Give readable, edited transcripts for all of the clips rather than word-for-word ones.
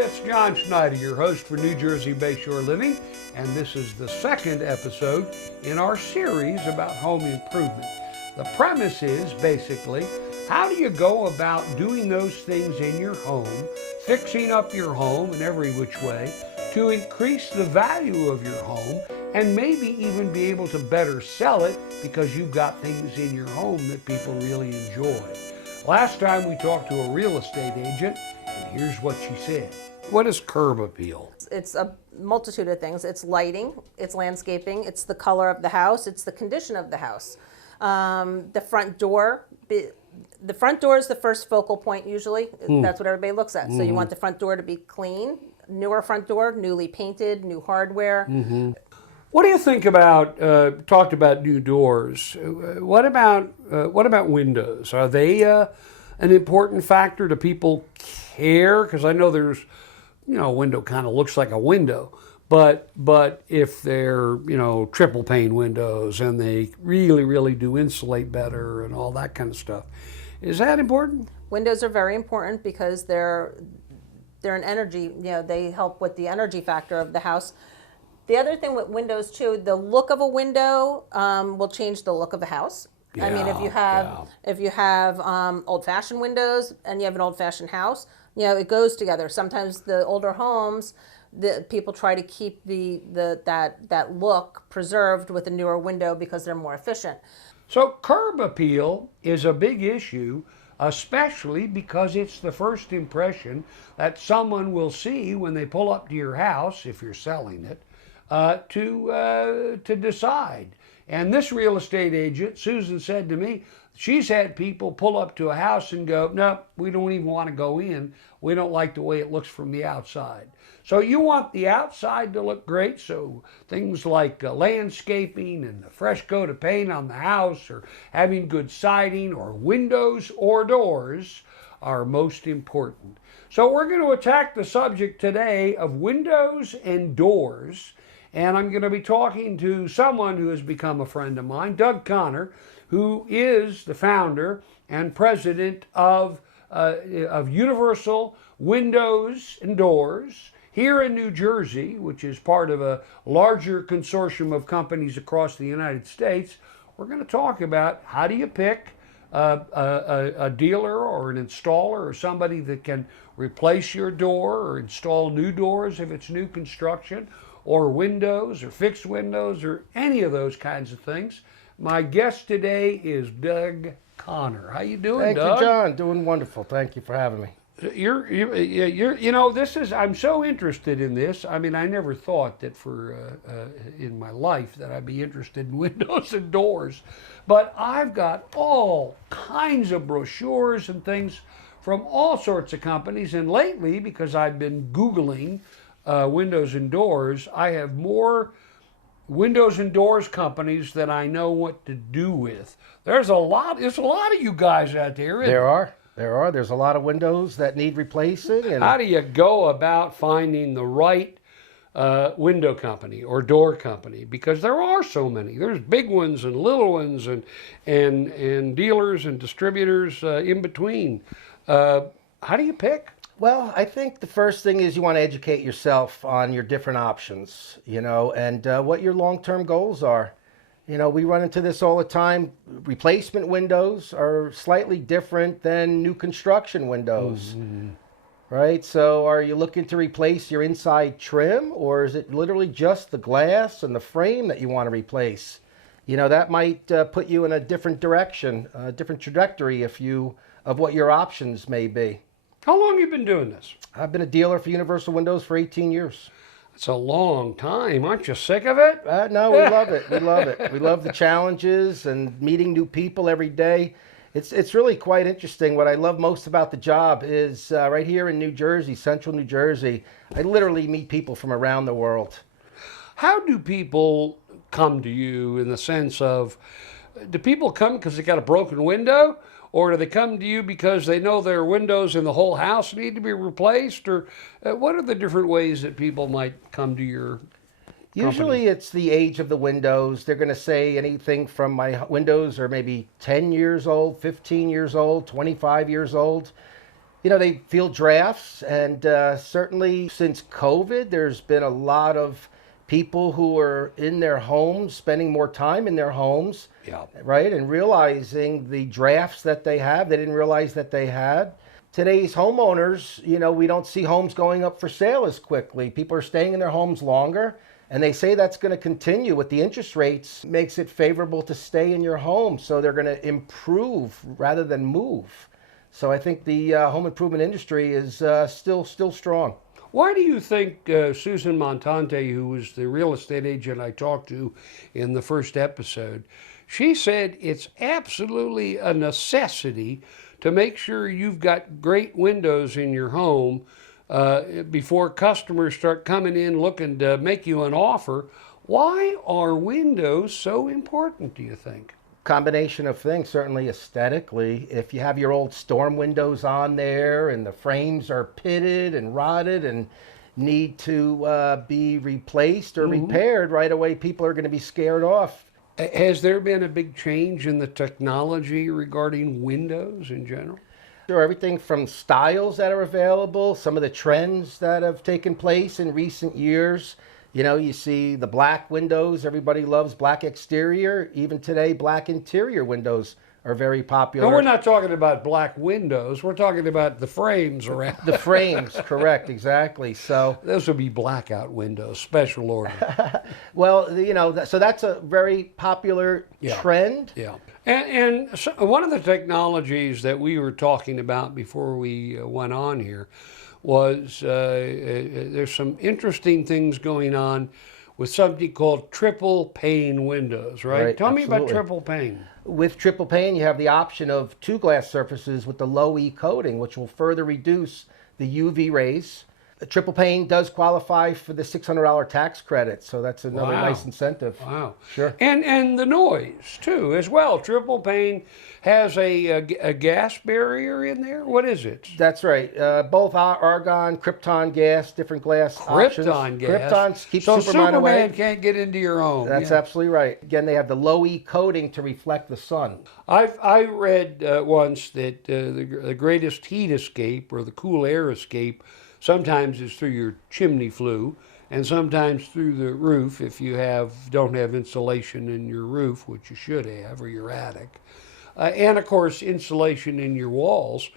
it's John Schneider, your host for New Jersey Bayshore Living, and this is the second episode in our series about home improvement. The premise is basically, how do you go about doing those things in your home, fixing up your home in every which way, to increase the value of your home, and maybe even be able to better sell it because you've got things in your home that people really enjoy. Last time we talked to a real estate agent, and here's what she said. What is curb appeal? It's a multitude of things. It's lighting, it's landscaping, it's the color of the house, it's the condition of the house. The front door is the first focal point usually. That's what everybody looks at. So you want the front door to be clean, newer front door, newly painted, new hardware. What do you think about, talked about new doors, what about windows? Are they an important factor? Do people care? Because I know there's, a window kind of looks like a window, but if they're, triple pane windows and they really do insulate better and all that kind of stuff, is that important? Windows are very important because they're an energy, they help with the energy factor of the house. The other thing with windows too, the look of a window will change the look of the house. I mean, if you have old-fashioned windows and you have an old-fashioned house, it goes together. Sometimes the older homes, the people try to keep that look preserved with a newer window because they're more efficient. So curb appeal is a big issue, especially because it's the first impression that someone will see when they pull up to your house, if you're selling it, to decide. And this real estate agent, Susan, said to me, she's had people pull up to a house and go, no, we don't even want to go in. We don't like the way it looks from the outside. So you want the outside to look great, so things like landscaping and a fresh coat of paint on the house, or having good siding, or windows or doors are most important. So we're going to attack the subject today of windows and doors. And I'm going to be talking to someone who has become a friend of mine, Doug Connor, who is the founder and president of Universal Windows and Doors here in New Jersey, which is part of a larger consortium of companies across the United States. We're going to talk about how do you pick a dealer or an installer or somebody that can replace your door or install new doors if it's new construction, or windows or fixed windows or any of those kinds of things. My guest today is Doug Connor. How you doing, Doug? Thank you, John. Doing wonderful. Thank you for having me. I'm so interested in this. I mean, I never thought that in my life that I'd be interested in windows and doors, but I've got all kinds of brochures and things from all sorts of companies, and lately, because I've been Googling windows and doors, I have more windows and doors companies that I know what to do with. There's a lot of you guys out there. There are. There's a lot of windows that need replacing. And how do you go about finding the right window company or door company? Because there are so many. There's big ones and little ones and dealers and distributors in between. How do you pick? Well, I think the first thing is you want to educate yourself on your different options, and what your long-term goals are. We run into this all the time. Replacement windows are slightly different than new construction windows, right? So are you looking to replace your inside trim, or is it literally just the glass and the frame that you want to replace? That might put you in a different direction, a different trajectory of what your options may be. How long have you been doing this? I've been a dealer for Universal Windows for 18 years. It's a long time. Aren't you sick of it? No, we love it. We love it. We love the challenges and meeting new people every day. It's really quite interesting. What I love most about the job is right here in New Jersey, central New Jersey, I literally meet people from around the world. How do people come to you in the sense of, do people come because they got a broken window? Or do they come to you because they know their windows in the whole house need to be replaced? Or what are the different ways that people might come to your Usually it's the age of the windows. They're going to say anything from my windows are maybe 10 years old, 15 years old, 25 years old. They feel drafts, and certainly since COVID, there's been a lot of people who are in their homes, spending more time in their homes, Yeah. right, and realizing the drafts that they have, they didn't realize that they had. Today's homeowners, we don't see homes going up for sale as quickly. People are staying in their homes longer, and they say that's going to continue with the interest rates. Makes it favorable to stay in your home, so they're going to improve rather than move. So I think the home improvement industry is still strong. Why do you think Susan Montante, who was the real estate agent I talked to in the first episode, she said it's absolutely a necessity to make sure you've got great windows in your home before customers start coming in looking to make you an offer. Why are windows so important, do you think? Combination of things, certainly aesthetically. If you have your old storm windows on there and the frames are pitted and rotted and need to be replaced or repaired right away, people are going to be scared off. Has there been a big change in the technology regarding windows in general? Sure, everything from styles that are available, some of the trends that have taken place in recent years. You see the black windows, everybody loves black exterior. Even today, black interior windows are very popular. No, we're not talking about black windows. We're talking about the frames around. The frames, correct, exactly. So those would be blackout windows, special order. well, so that's a very popular trend. Yeah. And so one of the technologies that we were talking about before we went on here was there's some interesting things going on with something called triple pane windows, right? Tell me about triple pane. With triple pane, you have the option of 2 glass surfaces with the low E coating, which will further reduce the UV rays. Triple pane does qualify for the $600 tax credit, so that's another nice incentive. Wow. Sure. And the noise, too, as well. Triple pane has a gas barrier in there? What is it? That's right. Both argon, krypton gas, different glass options. Krypton gas? Krypton keeps so Superman away. Can't get into your home. That's absolutely right. Again, they have the low E coating to reflect the sun. I read once that the greatest heat escape or the cool air escape sometimes is through your chimney flue, and sometimes through the roof if you don't have insulation in your roof, which you should have, or your attic. And of course, insulation in your walls.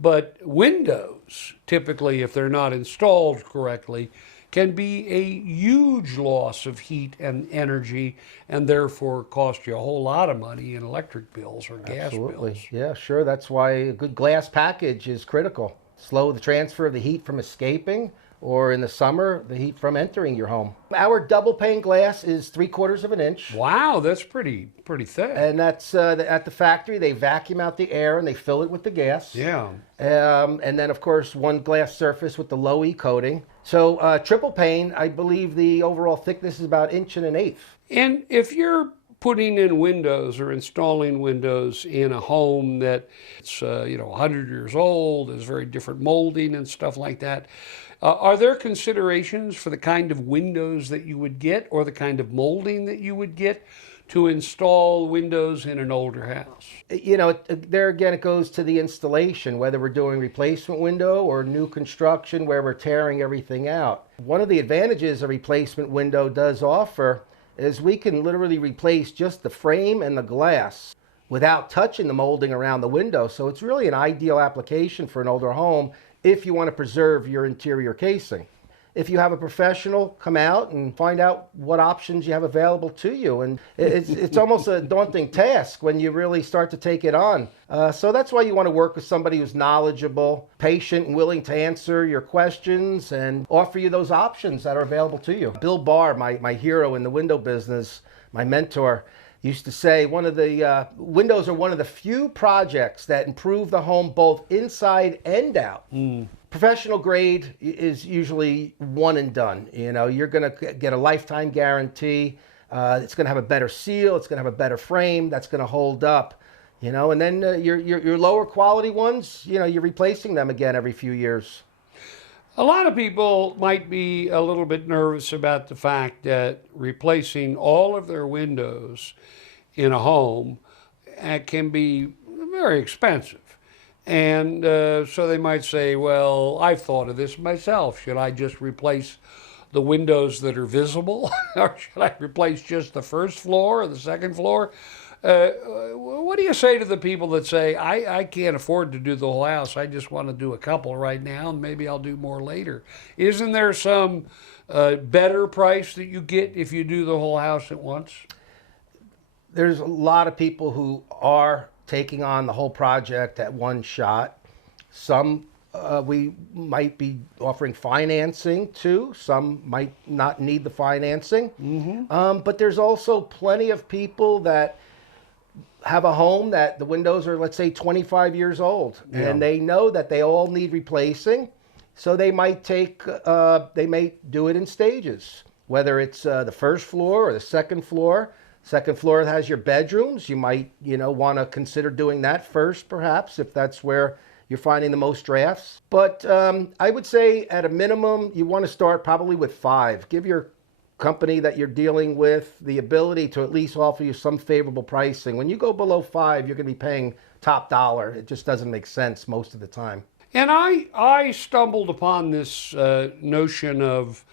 But windows, typically, if they're not installed correctly, can be a huge loss of heat and energy, and therefore cost you a whole lot of money in electric bills or gas bills. Yeah, sure. That's why a good glass package is critical. Slow the transfer of the heat from escaping, or in the summer, the heat from entering your home. Our double pane glass is 3/4 of an inch. Wow, that's pretty thick. And that's at the factory. They vacuum out the air and they fill it with the gas. Yeah. And then, of course, 1 glass surface with the low E coating. So triple pane, I believe the overall thickness is about 1.1 inches. And if you're putting in windows or installing windows in a home that it's 100 years old, is very different molding and stuff like that, are there considerations for the kind of windows that you would get or the kind of molding that you would get to install windows in an older house? There again, it goes to the installation, whether we're doing replacement window or new construction where we're tearing everything out. One of the advantages a replacement window does offer is we can literally replace just the frame and the glass without touching the molding around the window. So it's really an ideal application for an older home if you want to preserve your interior casing. If you have a professional come out and find out what options you have available to you. And it's almost a daunting task when you really start to take it on. So that's why you want to work with somebody who's knowledgeable, patient, and willing to answer your questions and offer you those options that are available to you. Bill Barr, my hero in the window business, my mentor, used to say windows are one of the few projects that improve the home both inside and out. Professional grade is usually one and done. You're going to get a lifetime guarantee. It's going to have a better seal. It's going to have a better frame that's going to hold up. And then your lower quality ones, you're replacing them again every few years. A lot of people might be a little bit nervous about the fact that replacing all of their windows in a home can be very expensive. And so they might say, well, I've thought of this myself. Should I just replace the windows that are visible? Or should I replace just the first floor or the second floor? What do you say to the people that say, I can't afford to do the whole house. I just want to do a couple right now, and maybe I'll do more later. Isn't there some better price that you get if you do the whole house at once? There's a lot of people who are taking on the whole project at one shot. Some we might be offering financing to. Some might not need the financing. But there's also plenty of people that have a home that the windows are, let's say, 25 years old, and they know that they all need replacing. So they might they may do it in stages, whether it's the first floor or the second floor. Second floor has your bedrooms. You might, want to consider doing that first, perhaps, if that's where you're finding the most drafts. But I would say at a minimum, you want to start probably with 5. Give your company that you're dealing with the ability to at least offer you some favorable pricing. When you go below 5, you're going to be paying top dollar. It just doesn't make sense most of the time. And I stumbled upon this notion of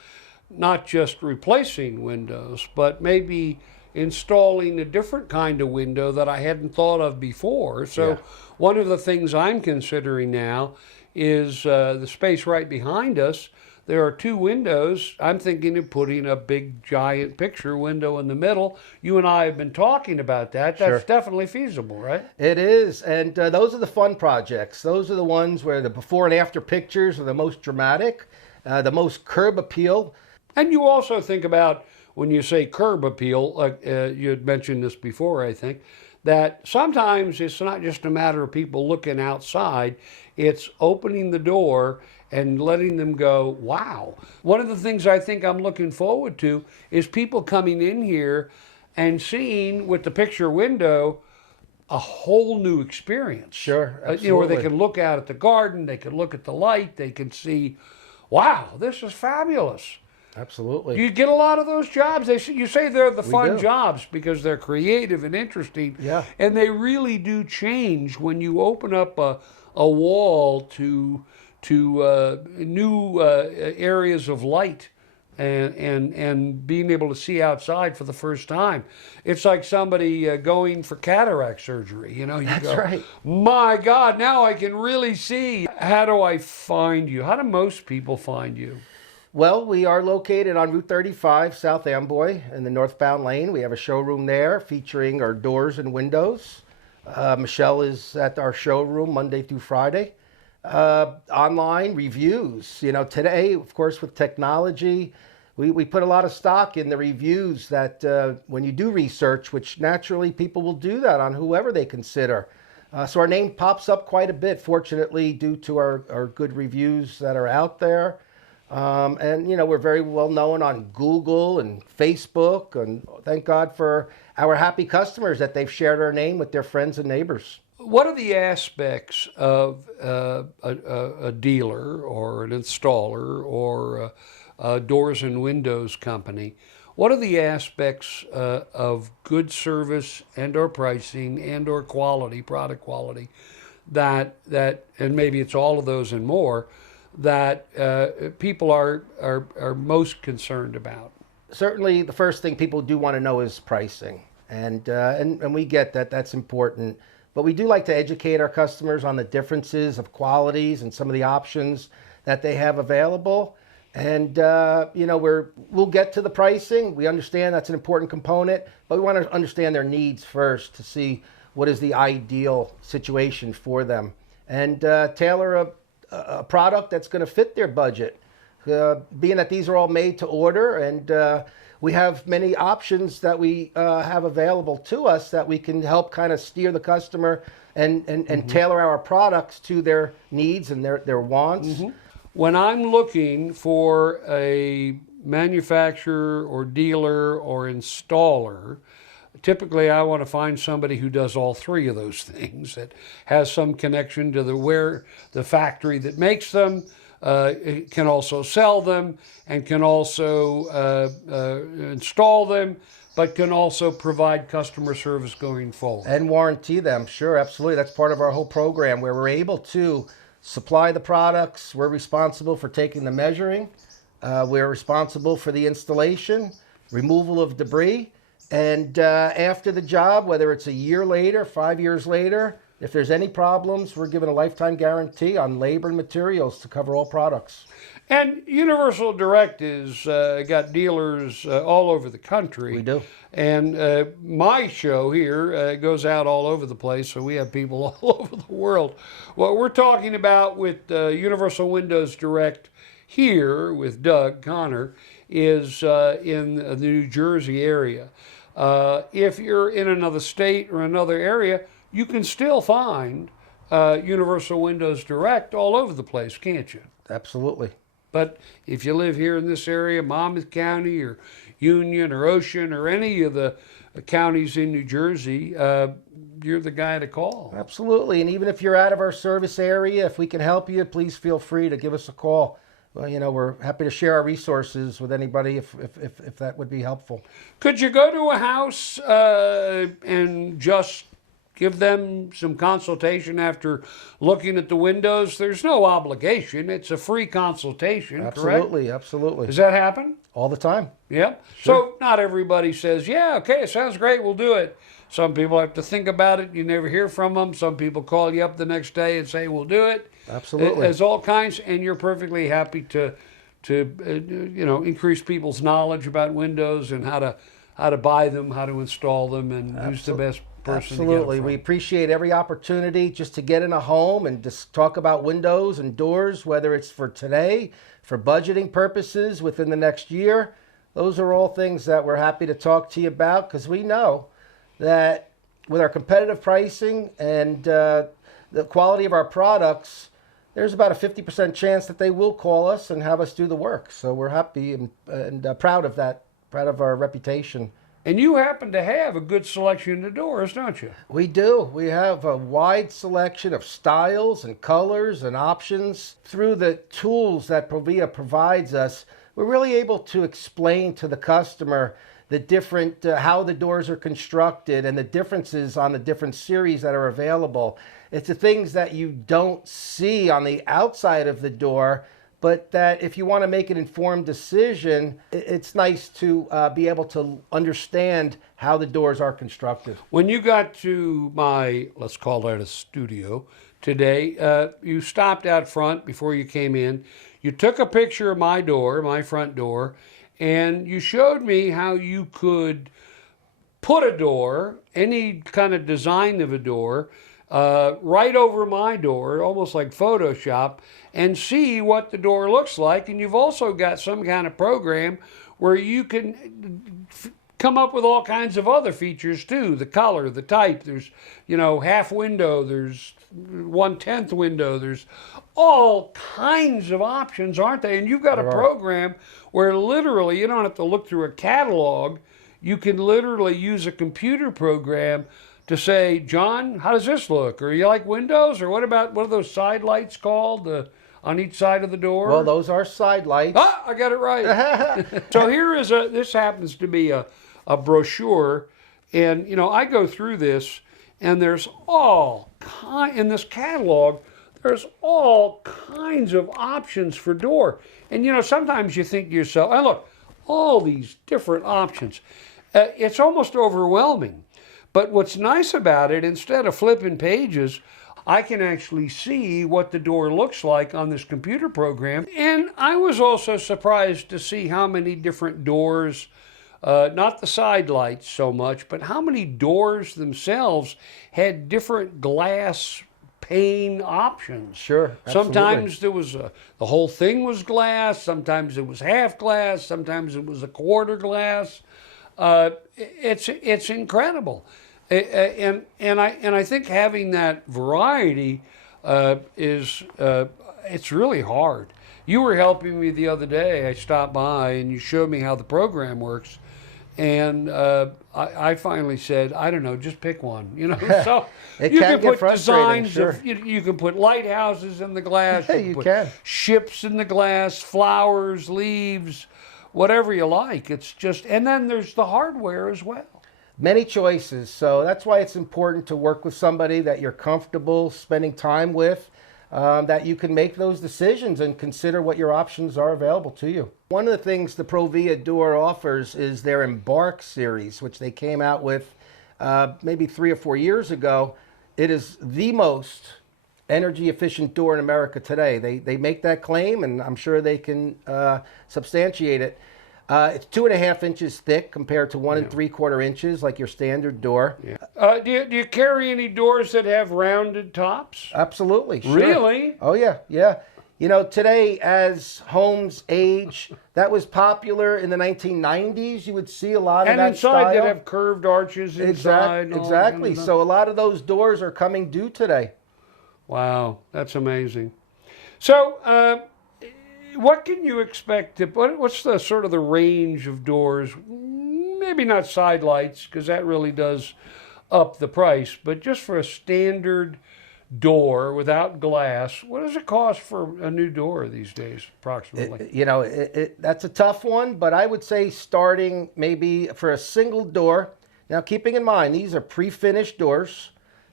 not just replacing windows, but maybe installing a different kind of window that I hadn't thought of before. So one of the things I'm considering now is the space right behind us. There are 2 windows. I'm thinking of putting a big giant picture window in the middle. You and I have been talking about that. That's definitely feasible, right? It is, and those are the fun projects. Those are the ones where the before and after pictures are the most dramatic, the most curb appeal. And you also think about, when you say curb appeal, you had mentioned this before, I think, that sometimes it's not just a matter of people looking outside, it's opening the door and letting them go, wow. One of the things I think I'm looking forward to is people coming in here and seeing with the picture window a whole new experience. Sure, absolutely. Where they can look out at the garden, they can look at the light, they can see, wow, this is fabulous. Absolutely. You get a lot of those jobs. You say they're the fun do. jobs because they're creative and interesting. Yeah. And they really do change when you open up a wall to new areas of light and being able to see outside for the first time. It's like somebody going for cataract surgery. You That's go, right. my God, now I can really see. How do I find you? How do most people find you? Well, we are located on Route 35, South Amboy, in the northbound lane. We have a showroom there featuring our doors and windows. Michelle is at our showroom Monday through Friday. Online reviews. Today, of course, with technology, we put a lot of stock in the reviews that when you do research, which naturally people will do that on whoever they consider. So our name pops up quite a bit, fortunately, due to our good reviews that are out there. And we're very well known on Google and Facebook, and thank God for our happy customers that they've shared our name with their friends and neighbors. What are the aspects of a dealer or an installer or a doors and windows company? What are the aspects of good service and or pricing and or quality, product quality, that and maybe it's all of those and more, that people are most concerned about? Certainly, the first thing people do want to know is pricing, and we get that. That's important. But we do like to educate our customers on the differences of qualities and some of the options that they have available. And we'll get to the pricing. We understand that's an important component, but we want to understand their needs first to see what is the ideal situation for them, and tailor a product that's going to fit their budget. Being that these are all made to order, and we have many options that we have available to us that we can help kind of steer the customer and tailor our products to their needs and their wants. When I'm looking for a manufacturer or dealer or installer, typically I want to find somebody who does all 3 of those things, that has some connection to the factory that makes them, can also sell them, and can also install them, but can also provide customer service going forward. And warranty them. Sure, absolutely. That's part of our whole program where we're able to supply the products. We're responsible for taking the measuring. We're responsible for the installation, removal of debris. And after the job, whether it's a year later, 5 years later, if there's any problems, we're given a lifetime guarantee on labor and materials to cover all products. And Universal Direct is got dealers all over the country. We do. And my show here goes out all over the place, so we have people all over the world. What we're talking about with Universal Windows Direct here with Doug Connor is in the New Jersey area. If you're in another state or another area, you can still find Universal Windows Direct all over the place, can't you? Absolutely. But if you live here in this area, Monmouth County or Union or Ocean or any of the counties in New Jersey, you're the guy to call. Absolutely. And even if you're out of our service area, if we can help you, please feel free to give us a call. Well, you know, we're happy to share our resources with anybody if that would be helpful. Could you go to a house and just give them some consultation after looking at the windows? There's no obligation. It's a free consultation, Absolutely, correct? absolutely. Does that happen? All the time. Yeah. Sure. So not everybody says, yeah, okay, it sounds great, we'll do it. Some people have to think about it. You never hear from them. Some people call you up the next day and say, we'll do it. Absolutely. There's all kinds, and you're perfectly happy to increase people's knowledge about windows and how to buy them, how to install them, and who's the best person Absolutely. to get it from. We appreciate every opportunity just to get in a home and just talk about windows and doors, whether it's for today, for budgeting purposes within the next year. Those are all things that we're happy to talk to you about because we know that with our competitive pricing and the quality of our products, there's about a 50% chance that they will call us and have us do the work. So we're happy and proud of that, proud of our reputation. And you happen to have a good selection of doors, don't you? We do. We have a wide selection of styles and colors and options. Through the tools that Provia provides us, we're really able to explain to the customer the different, how the doors are constructed and the differences on the different series that are available. It's the things that you don't see on the outside of the door, but that if you want to make an informed decision, it's nice to be able to understand how the doors are constructed. When you got to my, let's call it a studio today, you stopped out front before you came in. You took a picture of my door, my front door, and you showed me how you could put a door, any kind of design of a door, right over my door, almost like Photoshop, and see what the door looks like. And you've also got some kind of program where you can come up with all kinds of other features too. The color, the type, there's, half window, there's 1/10 window, there's all kinds of options, aren't they? And you've got a program where literally you don't have to look through a catalog. You can literally use a computer program to say, John, how does this look? Or you like windows? Or what are those side lights called on each side of the door? Well, those are side lights. Ah, I got it right. So this happens to be a brochure. And, I go through this and there's in this catalog, there's all kinds of options for door. And, sometimes you think to yourself, oh, look, all these different options. It's almost overwhelming. But what's nice about it, instead of flipping pages, I can actually see what the door looks like on this computer program. And I was also surprised to see how many different doors, not the side lights so much, but how many doors themselves had different glass pane options. Sure, absolutely. Sometimes there was the whole thing was glass, sometimes it was half glass, sometimes it was a quarter glass. It's incredible. And I think having that variety it's really hard. You were helping me the other day. I stopped by and you showed me how the program works, and I finally said, I don't know, just pick one. So It you can can get put frustrating, designs sure. of you can put lighthouses in the glass. Yeah, you you put can. ships in the glass, flowers, leaves. whatever you like. It's just, and then there's the hardware as well. Many choices. So that's why it's important to work with somebody that you're comfortable spending time with, that you can make those decisions and consider what your options are available to you. One of the things the Provia door offers is their Embark series, which they came out with maybe 3 or 4 years ago. It is the most energy efficient door in America today. They make that claim, and I'm sure they can substantiate it. It's 2.5 inches thick compared to 1 3/4 inches like your standard door. Yeah. Do you carry any doors that have rounded tops? Absolutely. Sure. Really? Oh yeah, yeah. You know, today as homes age, that was popular in the 1990s. You would see a lot of And that inside style. they'd have curved arches inside. Exactly. So a lot of those doors are coming due today. Wow, that's amazing. So, what can you expect to, what's the sort of the range of doors? Maybe not side lights, because that really does up the price, but just for a standard door without glass, what does it cost for a new door these days, approximately? That's a tough one, but I would say starting maybe for a single door. Now, keeping in mind, these are pre-finished doors.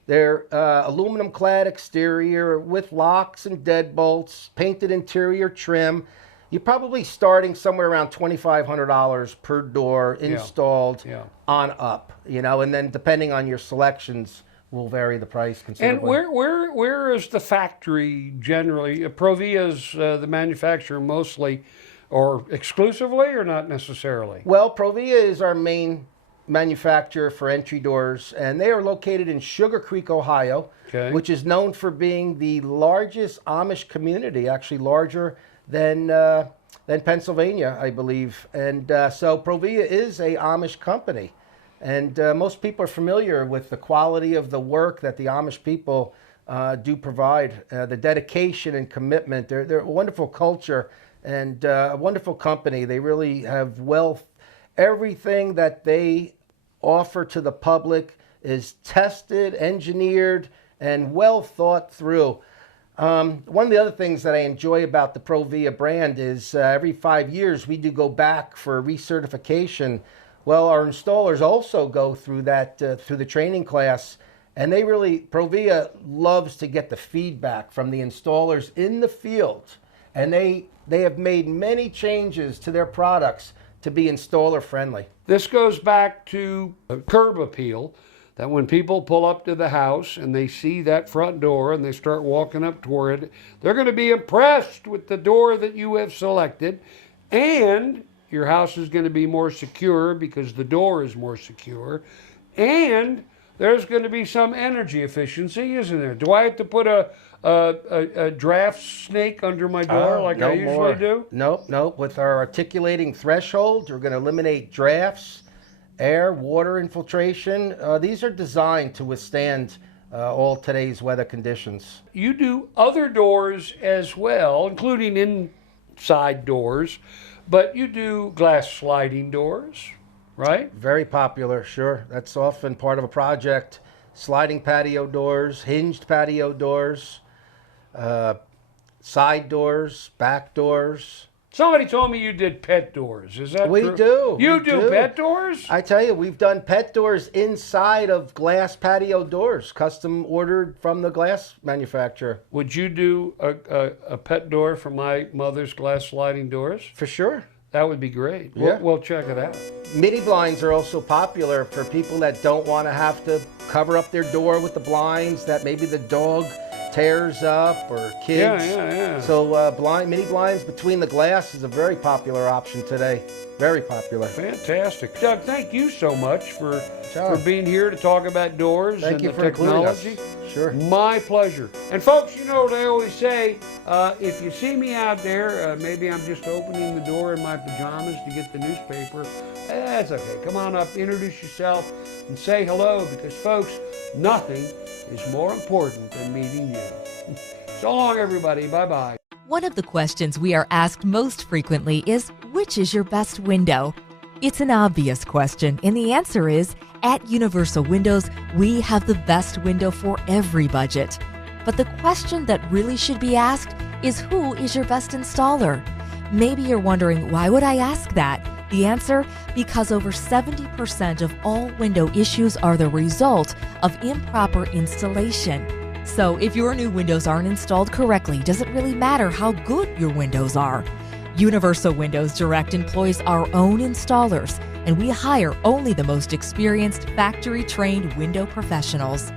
They're aluminum clad exterior with locks and deadbolts, painted interior trim. You're probably starting somewhere around $2,500 per door installed on up, and then depending on your selections will vary the price considerably. And where is the factory generally? Provia's the manufacturer mostly or exclusively or not necessarily? Well, Provia is our main manufacturer for entry doors, and they are located in Sugar Creek, Ohio, which is known for being the largest Amish community, actually larger than Pennsylvania, I believe. And so Provia is a Amish company, and most people are familiar with the quality of the work that the Amish people do provide, the dedication and commitment. They're a wonderful culture and a wonderful company. They really have everything that they offer to the public is tested, engineered, and well thought through. One of the other things that I enjoy about the Provia brand is every 5 years we do go back for recertification. Well, our installers also go through that through the training class, and Provia loves to get the feedback from the installers in the field, and they have made many changes to their products to be installer friendly. This goes back to curb appeal, that when people pull up to the house and they see that front door and they start walking up toward it, they're going to be impressed with the door that you have selected, and your house is going to be more secure because the door is more secure, and there's going to be some energy efficiency, isn't there? Do I have to put a draft snake under my door like I usually do? Nope. With our articulating threshold, we're going to eliminate drafts, air, water infiltration. These are designed to withstand all today's weather conditions. You do other doors as well, including inside doors, but you do glass sliding doors, right? Very popular, sure. That's often part of a project. Sliding patio doors, hinged patio doors, side doors, back doors. Somebody told me you did pet doors. Is that We true? do. You we do pet doors? I tell you, we've done pet doors inside of glass patio doors, custom ordered from the glass manufacturer. Would you do a pet door for my mother's glass sliding doors? For sure. That would be great. Yeah. We'll check it out. Mini blinds are also popular for people that don't want to have to cover up their door with the blinds that maybe the dog tears up or kids. Yeah. So mini blinds between the glass is a very popular option today. Very popular. Fantastic. Doug, thank you so much for Sure. being here to talk about doors Thank and you the for including us. technology. Sure. My pleasure. And folks, you know what I always say, if you see me out there, maybe I'm just opening the door in my pajamas to get the newspaper, that's okay. Come on up, introduce yourself, and say hello, because folks, nothing is more important than meeting you. So long, everybody. Bye-bye. One of the questions we are asked most frequently is, which is your best window? It's an obvious question, and the answer is, at Universal Windows, we have the best window for every budget. But the question that really should be asked is, who is your best installer? Maybe you're wondering, why would I ask that? The answer, because over 70% of all window issues are the result of improper installation. So if your new windows aren't installed correctly, does it really matter how good your windows are? Universal Windows Direct employs our own installers, and we hire only the most experienced, factory-trained window professionals.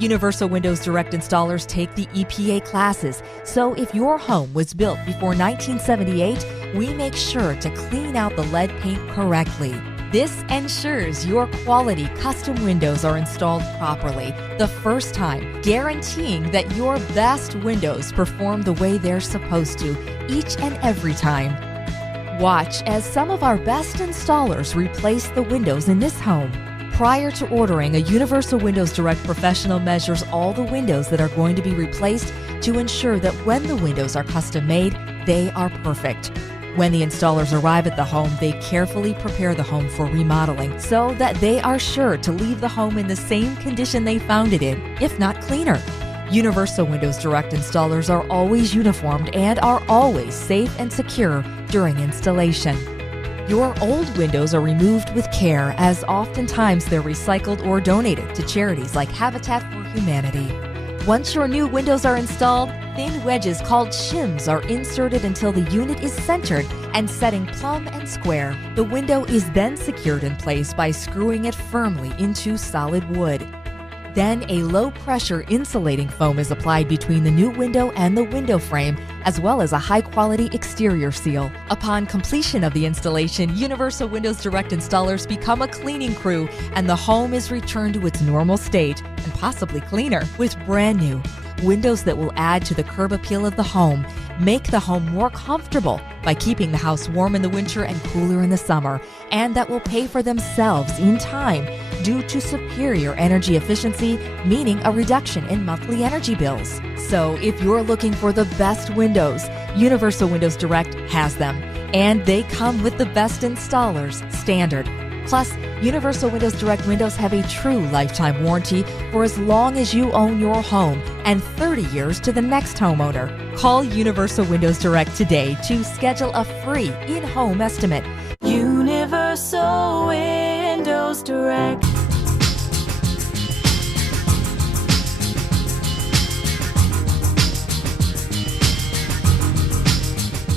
Universal Windows Direct installers take the EPA classes, so if your home was built before 1978, we make sure to clean out the lead paint correctly. This ensures your quality custom windows are installed properly the first time, guaranteeing that your best windows perform the way they're supposed to each and every time. Watch as some of our best installers replace the windows in this home. Prior to ordering, a Universal Windows Direct professional measures all the windows that are going to be replaced to ensure that when the windows are custom made, they are perfect. When the installers arrive at the home, they carefully prepare the home for remodeling so that they are sure to leave the home in the same condition they found it in, if not cleaner. Universal Windows Direct installers are always uniformed and are always safe and secure during installation. Your old windows are removed with care, as oftentimes they're recycled or donated to charities like Habitat for Humanity. Once your new windows are installed, thin wedges called shims are inserted until the unit is centered and setting plumb and square. The window is then secured in place by screwing it firmly into solid wood. Then a low-pressure insulating foam is applied between the new window and the window frame, as well as a high-quality exterior seal. Upon completion of the installation, Universal Windows Direct installers become a cleaning crew, and the home is returned to its normal state, and possibly cleaner, with brand new windows that will add to the curb appeal of the home, make the home more comfortable by keeping the house warm in the winter and cooler in the summer, and that will pay for themselves in time due to superior energy efficiency, meaning a reduction in monthly energy bills. So if you're looking for the best windows, Universal Windows Direct has them, and they come with the best installers standard. Plus, Universal Windows Direct windows have a true lifetime warranty for as long as you own your home and 30 years to the next homeowner. Call Universal Windows Direct today to schedule a free in-home estimate. Universal Windows Direct.